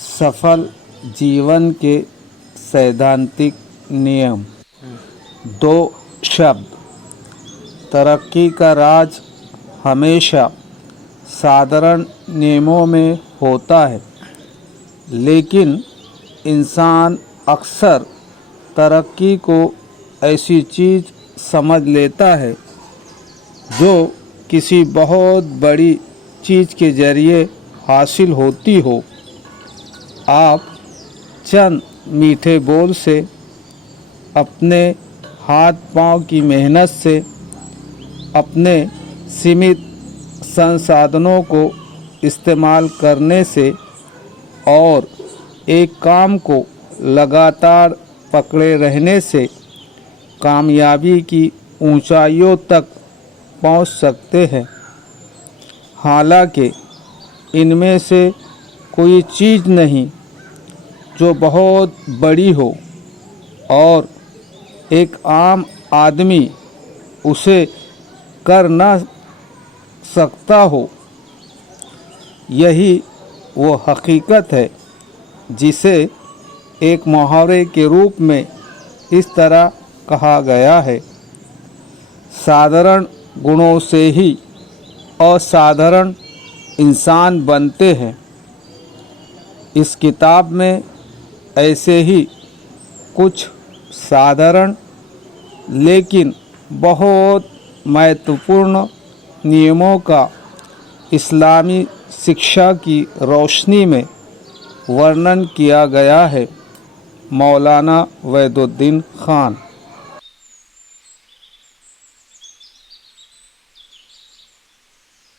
सफल जीवन के सैद्धांतिक नियम। दो शब्द। तरक्की का राज हमेशा साधारण नियमों में होता है, लेकिन इंसान अक्सर तरक्की को ऐसी चीज़ समझ लेता है जो किसी बहुत बड़ी चीज़ के ज़रिए हासिल होती हो। आप चंद मीठे बोल से, अपने हाथ पांव की मेहनत से, अपने सीमित संसाधनों को इस्तेमाल करने से और एक काम को लगातार पकड़े रहने से कामयाबी की ऊंचाइयों तक पहुंच सकते हैं। हालांकि इनमें से कोई चीज़ नहीं जो बहुत बड़ी हो और एक आम आदमी उसे कर ना सकता हो। यही वो हकीकत है जिसे एक मुहावरे के रूप में इस तरह कहा गया है, साधारण गुणों से ही असाधारण इंसान बनते हैं। इस किताब में ऐसे ही कुछ साधारण लेकिन बहुत महत्वपूर्ण नियमों का इस्लामी शिक्षा की रोशनी में वर्णन किया गया है। मौलाना वहीदुद्दीन खान।